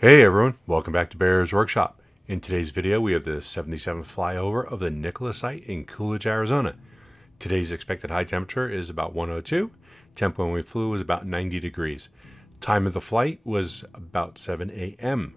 Hey everyone, welcome back to Bear's Workshop. In today's video we have the 77th flyover of the Nikola site in Coolidge, Arizona. Today's expected high temperature is about 102. Temp when we flew was about 90 degrees. Time of the flight was about 7 a.m.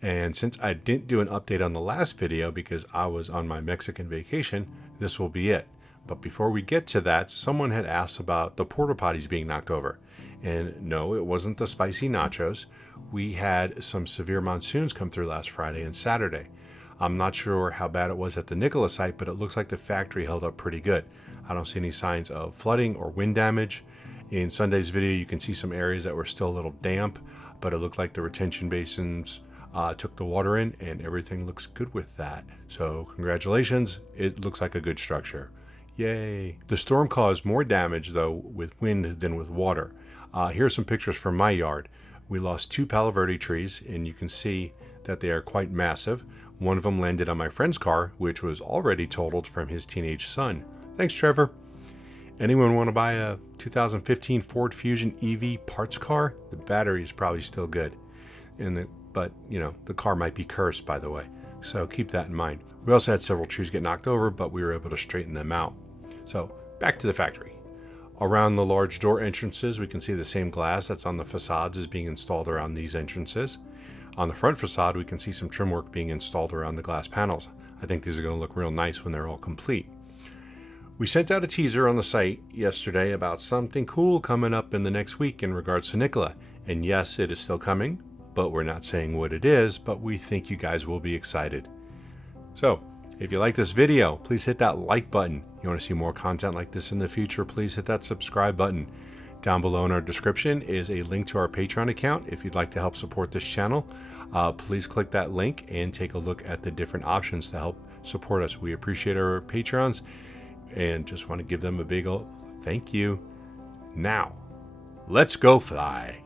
And since I didn't do an update on the last video because I was on my Mexican vacation, this will be it. But before we get to that, someone had asked about the porta potties being knocked over. And no, it wasn't the spicy nachos. We had some severe monsoons come through last Friday and Saturday. I'm not sure how bad it was at the Nikola site, but it looks like the factory held up pretty good. I don't see any signs of flooding or wind damage. In Sunday's video, you can see some areas that were still a little damp, but it looked like the retention basins took the water in, and everything looks good with that. So congratulations, it looks like a good structure. Yay. The storm caused more damage though with wind than with water. Here's some pictures from my yard. We lost 2 Palo Verde trees, and you can see that they are quite massive. One of them landed on my friend's car, which was already totaled from his teenage son. Thanks, Trevor. Anyone want to buy a 2015 Ford Fusion EV parts car? The battery is probably still good, but the car might be cursed, by the way. So keep that in mind. We also had several trees get knocked over, but we were able to straighten them out. So back to the factory. Around the large door entrances, we can see the same glass that's on the facades is being installed around these entrances. On the front facade, we can see some trim work being installed around the glass panels. I think these are going to look real nice when they're all complete. We sent out a teaser on the site yesterday about something cool coming up in the next week in regards to Nikola. And yes, it is still coming, but we're not saying what it is, but we think you guys will be excited. So, if you like this video, please hit that like button. You want to see more content like this in the future, please hit that subscribe button. Down below in our description is a link to our Patreon account. If you'd like to help support this channel, please click that link and take a look at the different options to help support us. We appreciate our Patrons and just want to give them a big old thank you. Now, let's go fly.